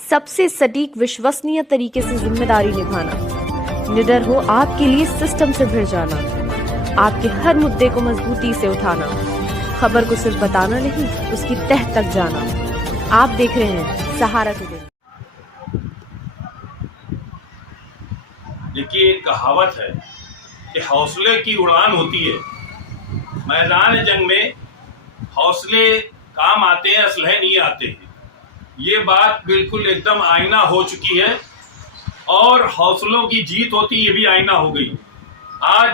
सबसे सटीक विश्वसनीय तरीके से जिम्मेदारी निभाना, निडर हो आपके लिए सिस्टम से भिड़ जाना, आपके हर मुद्दे को मजबूती से उठाना, खबर को सिर्फ बताना नहीं उसकी तह तक जाना। आप देख रहे हैं सहारा टुडे। देखिए, एक कहावत है कि हौसले की उड़ान होती है। मैदान जंग में हौसले काम आते हैं, असलहे नहीं आते हैं। ये बात बिल्कुल एकदम आईना हो चुकी है और हौसलों की जीत होती, ये भी आईना हो गई। आज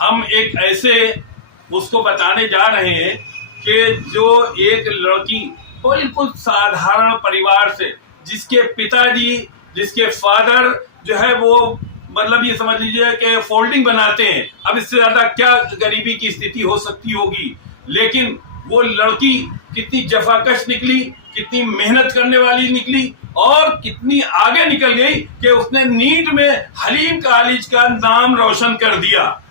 हम एक ऐसे उसको बताने जा रहे हैं कि जो एक लड़की बिल्कुल साधारण परिवार से, जिसके पिताजी, जिसके फादर जो है वो मतलब ये समझ लीजिए कि फोल्डिंग बनाते हैं। अब इससे ज्यादा क्या गरीबी की स्थिति हो सकती होगी, लेकिन वो लड़की कितनी जफाकश निकली, कितनी मेहनत करने वाली निकली और कितनी आगे निकल गई कि उसने नीट में हलीम कॉलेज का नाम रोशन कर दिया।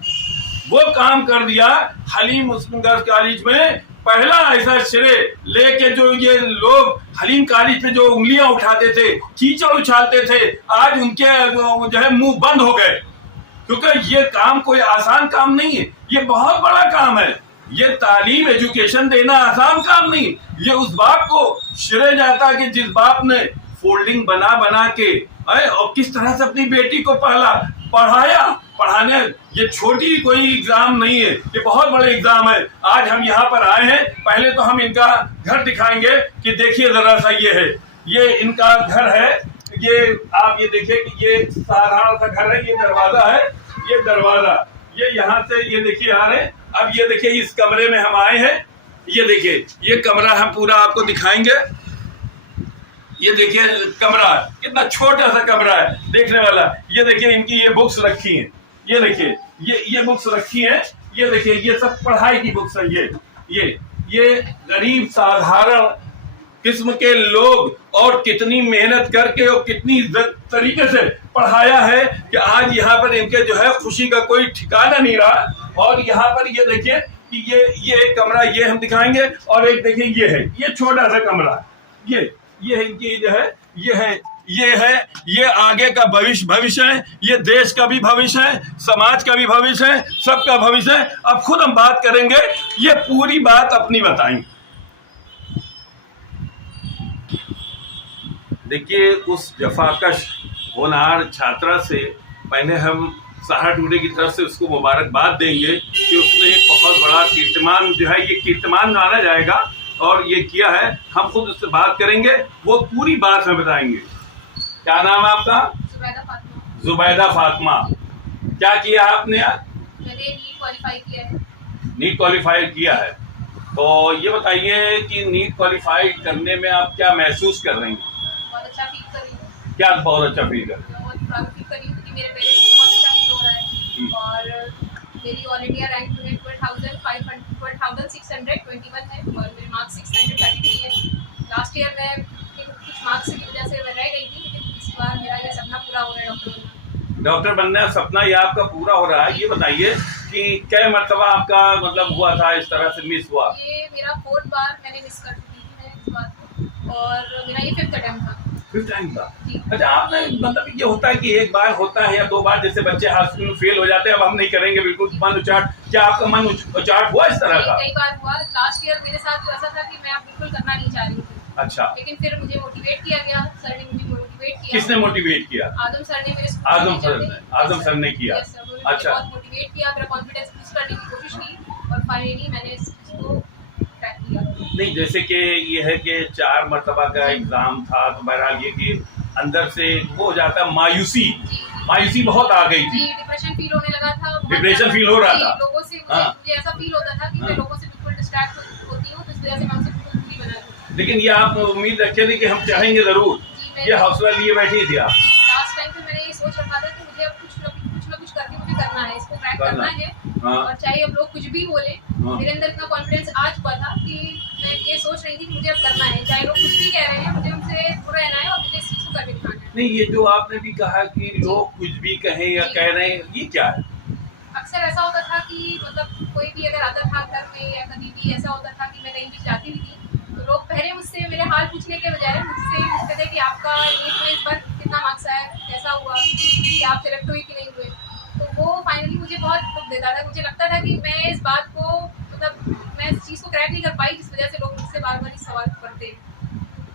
वो काम कर दिया। हलीम कॉलेज में पहला ऐसा श्रेय लेके जो ये लोग हलीम कॉलेज पे जो उंगलियां उठाते थे, कीचड़ उछालते थे, आज उनके जो है मुंह बंद हो गए, क्योंकि ये काम कोई आसान काम नहीं है। ये बहुत बड़ा काम है। ये तालीम, एजुकेशन देना आसान काम नहीं। ये उस बाप को श्रेय जाता कि जिस बाप ने फोल्डिंग बना बना के और किस तरह से अपनी बेटी को पढ़ाया। पढ़ाने ये छोटी कोई एग्जाम नहीं है, ये बहुत बड़े एग्जाम है। आज हम यहाँ पर आए हैं। पहले तो हम इनका घर दिखाएंगे कि देखिए जरा सा, ये है, ये इनका घर है। ये आप ये देखिए कि ये साधारण सा घर है। ये दरवाजा है, ये दरवाजा, ये यहाँ से ये देखिए आ रहे हैं। अब ये देखिए इस कमरे में हम आए हैं। ये देखिए ये कमरा हम पूरा आपको दिखाएंगे। ये देखिए कमरा कितना छोटा सा कमरा है देखने वाला। ये देखिए इनकी ये बुक्स रखी हैं। ये देखिए ये बुक्स रखी हैं। ये देखिए ये सब पढ़ाई की बुक्स है। ये गरीब साधारण किस्म के लोग और कितनी मेहनत करके और कितनी तरीके से पढ़ाया है कि आज यहाँ पर इनके जो है खुशी का कोई ठिकाना नहीं रहा। और यहाँ पर ये देखिए कि ये एक कमरा ये हम दिखाएंगे, और एक देखिए ये है, ये छोटा सा कमरा, ये इनकी जो है ये आगे का भविष्य है। ये देश का भी भविष्य है, समाज का भी भविष्य है, सबका भविष्य है। अब खुद हम बात करेंगे, ये पूरी बात अपनी बताएंगे। देखिए, उस जफाकश होनहार छात्रा से पहले हम सहारा टुडे की तरफ से उसको मुबारकबाद देंगे कि उसने एक बहुत बड़ा कीर्तिमान जो है, ये कीर्तिमान माना जाएगा और ये किया है। हम खुद उससे बात करेंगे, वो पूरी बात हमें बताएंगे। क्या नाम है आपका? जुबैदा फातिमा। क्या किया आपने यार? मैंने नीट क्वालिफाई किया है। नीट क्वालिफाई किया है, तो ये बताइए कि नीट क्वालिफाई करने में आप क्या महसूस कर रही हैं? बहुत अच्छा फील कर रही हूँ। क्या बहुत अच्छा फील कर रही हैं? बहुत प्राउड फील कर रही हूँ कि मेरे पेरेंट्स को बहुत अच्छा फील हो रहा है। और मेरी ऑल इंडिया रैंक जो है 12,621 है और मेरे मार्क्स 633 है। लास्ट ईयर में कुछ मार्क्स की वजह से मैं रह गई थी, लेकिन इस बार मेरा ये सपना पूरा हो रहा है। डॉक्टर बनने का सपना ये आपका पूरा हो रहा है। ये बताइए कि कै मरतबा आपका मतलब हुआ था इस तरह से मिस हुआ? ये मेरा 4th बार मैंने मिस कर चुकी थी मैं इस बार को, और मेरा ये 5th अटेम्प्ट था। 5th टाइम था। अच्छा, आपने मतलब ये होता है कि एक बार होता है या 2 बार, जैसे बच्चे हॉस्पिटल में फेल हो जाते हैं, अब हम नहीं करेंगे बिल्कुल मन उचाट। क्या आपका मन उचाट हुआ इस तरह का? कई बार हुआ। लास्ट ईयर मेरे साथ ऐसा था कि मैं अब बिल्कुल करना नहीं चाह रही थी। अच्छा, लेकिन फिर मुझे मोटिवेट किया गया, सर ने मुझे मोटिवेट किया। किसने मोटिवेट किया? आदम सर ने मेरे आदम सर ने किया। अच्छा, बहुत मोटिवेट किया, मेरा कॉन्फिडेंस बूस्ट करने की कोशिश की और फाइनली मैंने इसको क्रैक किया। नहीं, जैसे कि ये है कि 4 मरतबा का एग्जाम था, तो बहरहाल ये कि अंदर से वो हो जाता, मायूसी बहुत आ गई थी। डिप्रेशन फील होने लगा था। डिप्रेशन फील हो रहा था लोगों से। मुझे ऐसा फील होता था कि मैं लोगों से बिल्कुल डिस्ट्रैक्ट होती हूँ, तो इस वजह से मैं उनसे बिल्कुल दूरी बना लूँ। लेकिन ये आप उम्मीद रखे थे कि हम चाहेंगे जरूर, ये हौसला लिए बैठी थी आप? लास्ट टाइम पे मैंने ये सोच रखा था कि मुझे अब कुछ ना कुछ करके मुझे करना है, इसको क्रैक करना है। और चाहे अब लोग कुछ भी बोले, मेरे अंदर इतना कॉन्फिडेंस आ चुका था कि मैं ये सोच रही थी कि मुझे अब करना है। चाहे लोग कुछ भी कह रहे हैं, मुझे उनसे दूर रहना है और मुझे इस चीज को करके दिखाना है। नहीं, ये जो आपने भी कहा कि लोग कुछ भी कहें या कह रहे हैं, ये क्या है? अक्सर ऐसा होता था कि मतलब कोई भी अगर आता था घर में या कभी भी ऐसा होता था कि मैं कहीं भी जाती भी थी तो लोग पहले मुझसे मेरे हाल पूछने के बजाय मुझसे ही पूछते थे कि आपका नीट में इस बार कितना मार्क्स आया, कैसा हुआ, कि आप सेलेक्ट हुए कि नहीं हुए। तो वो फाइनली मुझे बहुत दुख देता था। मुझे लगता था कि मैं इस बात को मतलब मैं इस चीज़ को क्रैक नहीं कर पाई, जिस वजह से लोग मुझसे बार बार इस सवाल करते हैं।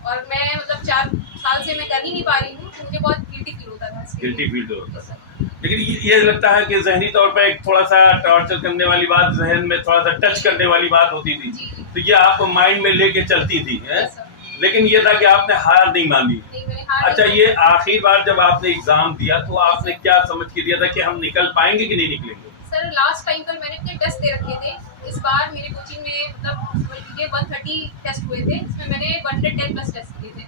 और मैं मतलब 4 साल से मैं कर ही नहीं पा रही हूँ, तो मुझे बहुत गिल्टी फील होता था। गिल्टी फील होता था। लेकिन ये लगता है कि जहनी तौर पे एक थोड़ा सा टॉर्चर करने वाली बात, जहन में थोड़ा सा टच करने वाली बात होती थी, तो ये आप माइंड में लेके चलती थी है? लेकिन ये था कि आपने हार नहीं मानी। अच्छा, ये आखिरी बार जब आपने एग्जाम दिया तो आपने क्या समझ के दिया था कि हम निकल पाएंगे कि नहीं निकलेंगे? सर लास्ट टाइम कल मैंने अपने टेस्ट दे रखे थे। इस बार मेरे कोचिंग में मतलब 130 टेस्ट हुए थे, इसमें मैंने 110 प्लस टेस्ट किए थे।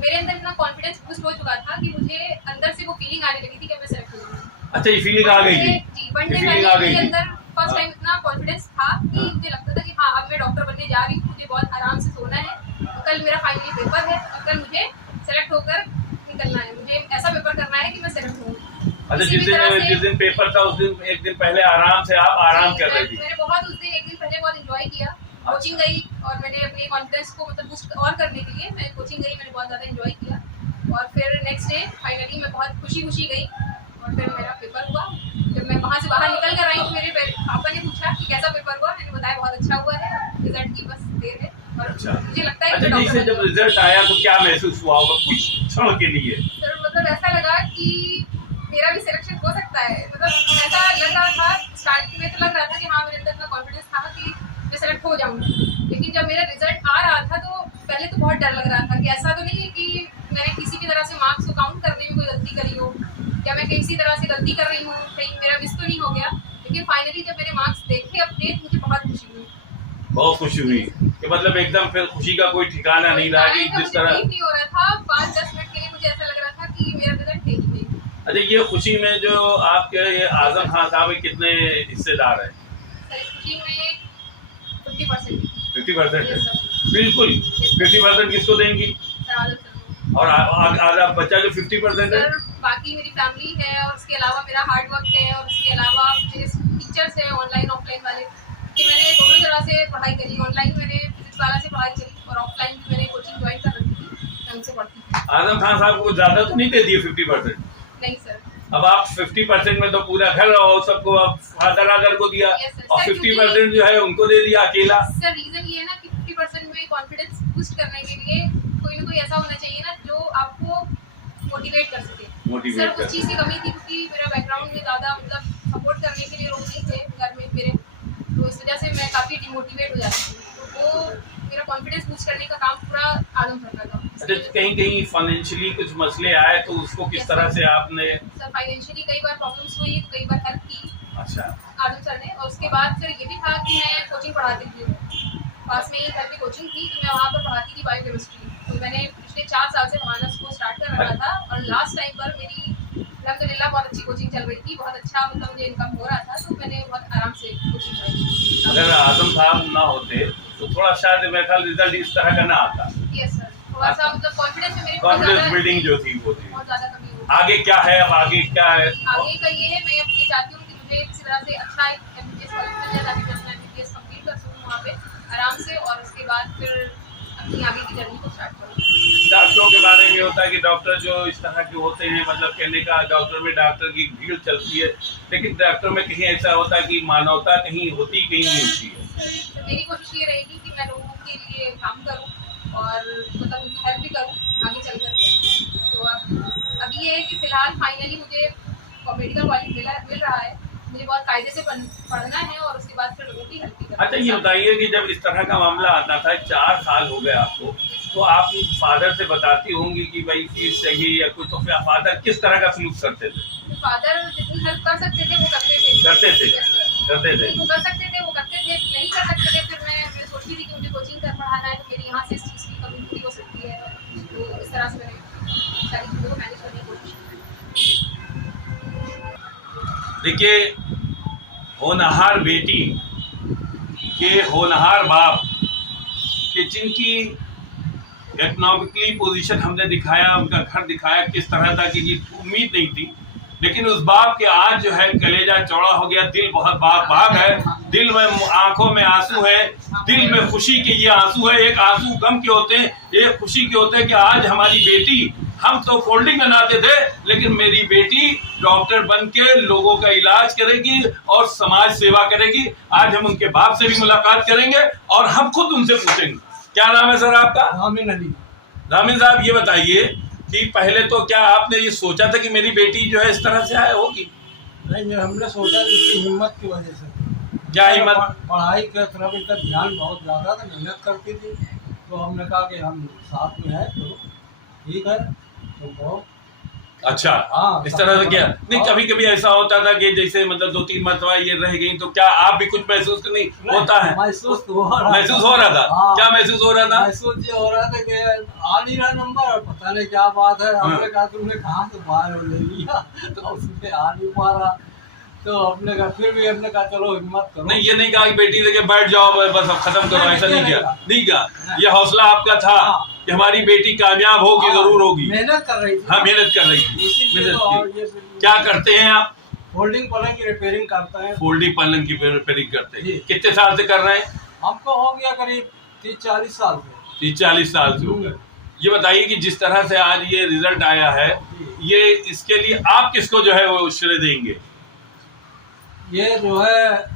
मेरे अंदर इतना कॉन्फिडेंस बूस्ट हो चुका था कि मुझे अंदर से वो फीलिंग आने लगी थी कि मैं सेलेक्ट हो जाऊंगी। अच्छा, ये फीलिंग आ गई थी? जी, मेरे अंदर फर्स्ट टाइम इतना कॉन्फिडेंस था कि मुझे लगता था कि हाँ अब मैं डॉक्टर बनने जा रही हूँ, मुझे बहुत आराम से सोना है, कल मेरा फाइनली पेपर है और कल मुझे सेलेक्ट होकर निकलना है, मुझे ऐसा पेपर करना है कि मैं सेलेक्ट हूँ। अच्छा, जिस दिन पेपर था उस दिन एक दिन पहले आराम से आप आराम कर रही थी? मैंने बहुत उस दिन एक दिन पहले बहुत एंजॉय किया, कोचिंग गई और मैंने अपने कॉन्फिडेंस को मतलब बूस्ट और करने के लिए मैं कोचिंग गई, मैंने बहुत ज़्यादा एंजॉय किया। और फिर नेक्स्ट डे फाइनली मैं बहुत खुशी गई और फिर मेरा पेपर हुआ। जब मैं वहाँ से बाहर निकल कर आई तो मेरे पापा ने पूछा कि कैसा पेपर हुआ, मैंने बताया बहुत अच्छा हुआ है, रिजल्ट की बस देर है। और अच्छा, मुझे लगता है अच्छा, जैसे जब रिजल्ट आया तो क्या महसूस हुआ होगा कुछ क्षण के लिए? सर मतलब ऐसा लगा कि मेरा भी सिलेक्शन हो सकता है, मतलब ऐसा लग रहा था। स्टार्टिंग में तो लग रहा था कि हाँ मेरे अंदर इतना कॉन्फिडेंस था कि मैं सेलेक्ट हो जाऊंगी, लेकिन जब मेरा रिजल्ट आ रहा था तो पहले तो बहुत डर लग रहा था कि ऐसा तो नहीं है कि मैंने किसी भी तरह से मार्क्स को काउंट करने में कोई गलती करी हो या मैं किसी तरह से गलती कर रही हूँ, कहीं मेरा मिस तो नहीं हो गया। लेकिन फाइनली जब मैंने मार्क्स देखे अपने, मुझे बहुत खुशी हुई। बहुत खुशी हुई कि मतलब एकदम फिर खुशी का कोई ठिकाना नहीं रहा कि जिस तरह नहीं हो रहा था। 5-10 मिनट के लिए मुझे ऐसा लग रहा था कि मेरा रिजल्ट है ही नहीं। अच्छा, ये खुशी में जो आपके ये आजम खान साहब कितने हिस्सेदार हैं? सर इस खुशी में 50%। 50%? बिल्कुल 50% किसको देंगी? और आधा बच्चा जो 50% है? सर बाकी मेरी फैमिली है और उसके अलावा मेरा हार्ड वर्क है और उसके अलावा मेरे टीचर्स हैं ऑनलाइन ऑफलाइन वाले, कि मैंने दोनों तरह से पढ़ाई करी। ऑनलाइन मैंने फिजिक्स वाला से पढ़ाई करी और ऑफलाइन भी मैंने कोचिंग ज्वाइन कर रखी थी, मैं उनसे पढ़ती थी। आजम खान साहब को ज्यादा तो नहीं दे दिए 50%? नहीं सर। अब आप 50% में तो पूरा घर और सबको आप फादर को दिया और 50% जो है उनको दे दिया अकेला। सर रीजन ये है ना कि 50% में कॉन्फिडेंस बूस्ट करने के लिए कोई ना कोई ऐसा होना चाहिए ना जो आपको मोटिवेट कर सके। सर उस चीज़ की कमी थी क्योंकि मेरा बैकग्राउंड में ज़्यादा मतलब सपोर्ट करने के लिए लोग नहीं थे घर में मेरे, तो इस वजह से मैं काफ़ी डिमोटिवेट हो जाती थी। तो वो मेरा कॉन्फिडेंस बूस्ट करने का काम पूरा आलम करता था। अच्छा, कहीं फाइनेंशियली कुछ मसले आए तो उसको किस तरह से आपने? सर फाइनेंशियली कई बार प्रॉब्लम्स हुई, कई बार हेल्प की अच्छा आजम सर ने। और उसके बाद फिर ये भी था कि मैं कोचिंग पढ़ाती थी, पास में ही घर की कोचिंग थी, तो मैं वहाँ पर पढ़ाती थी बायोकेमिस्ट्री। तो मैंने पिछले 4 साल से पढ़ाना उसको स्टार्ट कर रखा था और लास्ट टाइम पर मेरी अल्हम्दुलिल्लाह बहुत अच्छी कोचिंग चल रही थी, बहुत अच्छा मतलब मुझे इनकम हो रहा था, तो मैंने बहुत आराम से कोचिंग कराई। अगर आजम साहब ना होते तो थोड़ा शायद मेरे ख्याल रिजल्ट इस तरह का ना आता। यस सर, थोड़ा सा मतलब कॉन्फिडेंस में मेरी कॉन्फिडेंस बिल्डिंग जो थी वो थी। बहुत ज़्यादा कमी हुई। आगे क्या है? अब आगे क्या है? आगे का ये है, मैं अब ये चाहती हूँ कि मुझे किसी तरह से अच्छा MBBS कॉलेज मिल जाए ताकि मैं अपना MBBS कंप्लीट कर सकूँ वहाँ पे आराम से, और उसके बाद फिर अपनी आगे की जर्नी को स्टार्ट करूँ। डॉक्टरों के बारे में होता है कि डॉक्टर जो इस तरह के होते हैं, मतलब कहने का डॉक्टर में डॉक्टर की भीड़ चलती है, लेकिन डॉक्टर में कहीं ऐसा होता है कि मानवता कहीं होती कहीं नहीं होती है। तो मेरी कोशिश ये रहेगी कि मैं लोगों के लिए काम करूँ और मतलब उनकी हेल्प भी करूँ आगे चल कर। तो अभी ये है कि फिलहाल फाइनली मुझे मेडिकल कॉलेज मिल रहा है, मुझे बहुत कायदे से पढ़ना है और उसके बाद फिर लोगों की हेल्प भी करना है। अच्छा, ये बताइए कि जब इस तरह का मामला आता था, 4 साल हो गए आपको, तो आप फादर से बताती होंगी कि भाई फीस चाहिए या कुछ, तो फिर फादर किस तरह का सलूक करते थे? फादर जितनी हेल्प कर सकते थे वो करते थे। वो कर सकते थे, वो करते थे, नहीं कर सकते थे फिर मैं सोचती थी कि मुझे कोचिंग कर पढ़ाना है तो मेरी यहाँ से इस चीज़ की कमी पूरी हो सकती है, तो इस तरह से मैंने सारी चीज़ों को मैनेज करने की कोशिश की। देखिए, होनहार बेटी के होनहार बाप कि जिनकी इकोनॉमिकली पोजीशन हमने दिखाया, उनका घर दिखाया किस तरह था कि जी उम्मीद नहीं थी लेकिन उस बाप के आज जो है कलेजा चौड़ा हो गया, दिल बहुत भाग है, दिल में आंखों में आंसू है, दिल में खुशी के ये आंसू है। एक आंसू गम के होते हैं, एक खुशी के होते हैं कि आज हमारी बेटी, हम तो फोल्डिंग बनाते थे, लेकिन मेरी बेटी डॉक्टर बन के लोगों का इलाज करेगी और समाज सेवा करेगी। आज हम उनके बाप से भी मुलाकात करेंगे और हम खुद उनसे पूछेंगे। क्या नाम है सर आपका? रामीन अली। रामीन साहब, ये बताइए कि पहले तो क्या आपने ये सोचा था कि मेरी बेटी जो है इस तरह से आए होगी? नहीं, हमने सोचा इसकी हिम्मत की वजह से। क्या हिम्मत? पढ़ाई की तरफ इसका ध्यान बहुत ज़्यादा था, मेहनत करती थी, तो हमने कहा कि हम साथ में हैं तो ठीक है, तो बहुत अच्छा। हाँ, इस तरह से क्या नहीं, कभी कभी ऐसा होता था कि जैसे मतलब 2-3 मरतबा ये रह गई, तो क्या आप भी कुछ महसूस नहीं होता है? महसूस हो रहा था। हाँ। क्या महसूस हो रहा था? महसूस ये हो रहा था कि आ नहीं रहा नंबर, पता नहीं क्या बात है। हमने कहा तुमने कहाँ से बाहर ले लिया, तो उसने आ नहीं पा रहा, तो हमने कहा फिर भी हमने कहा चलो हिम्मत करो। नहीं, ये नहीं कहा कि बेटी देके बैठ जाओ बस अब खत्म करो, ऐसा नहीं किया, नहीं कहा। ये हौसला आपका था कि हमारी बेटी कामयाब होगी, जरूर होगी। मेहनत कर रही थी। हाँ, मेहनत कर रही थी, मेहनत की। क्या करते हैं आप? फोल्डिंग पलंग की रिपेयरिंग करते हैं। फोल्डिंग पलंग की रिपेयरिंग करते हैं। कितने साल से कर रहे हैं? हमको हो गया करीब 30-40 साल से। 30-40 साल से हो गए। ये बताइए कि जिस तरह से आज ये रिजल्ट आया है, ये इसके लिए आप किसको जो है वो श्रेय देंगे? ये जो है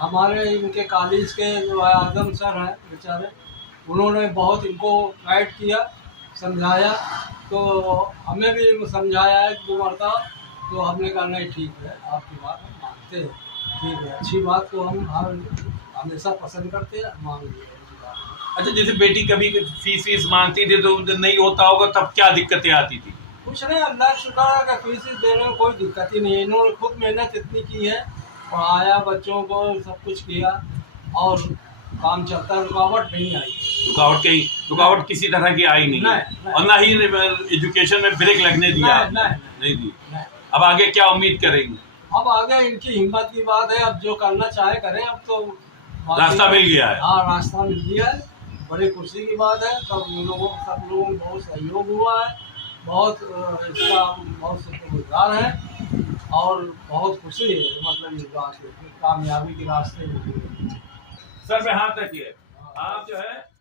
हमारे इनके कॉलेज के जो है आजम सर हैं बेचारे, उन्होंने बहुत इनको गाइड किया, समझाया, तो हमें भी समझाया है 2 मरतबा, तो हमने कहा नहीं ठीक है, आपकी बात हम मानते हैं, ठीक है, अच्छी बात को हम हमेशा पसंद करते हैं, मान लिए। अच्छा, जैसे बेटी कभी फीस मांगती थी तो नहीं होता होगा, तब क्या दिक्कतें आती थी? कुछ नहीं, अल्लाह शुक्र है कि फीस देने में कोई दिक्कत ही नहीं है। इन्होंने खुद मेहनत इतनी की है, पढ़ाया बच्चों को, सब कुछ किया और काम चलता, रुकावट नहीं आई। रुकावट किसी तरह की आई नहीं, और ना ही एजुकेशन में ब्रेक लगने दिया? नहीं दी। अब आगे क्या उम्मीद करेंगे? अब आगे इनकी हिम्मत की बात है, अब जो करना चाहे करें। अब तो रास्ता मिल गया है। हाँ, रास्ता मिल गया है, बड़ी खुशी की बात है। सब लोगों का बहुत सहयोग हुआ है, बहुत इसका बहुत शुक्रगुजार है और बहुत खुशी है, मतलब इस बात की कामयाबी के रास्ते में। सर पे हाथ रखिए। आप जो है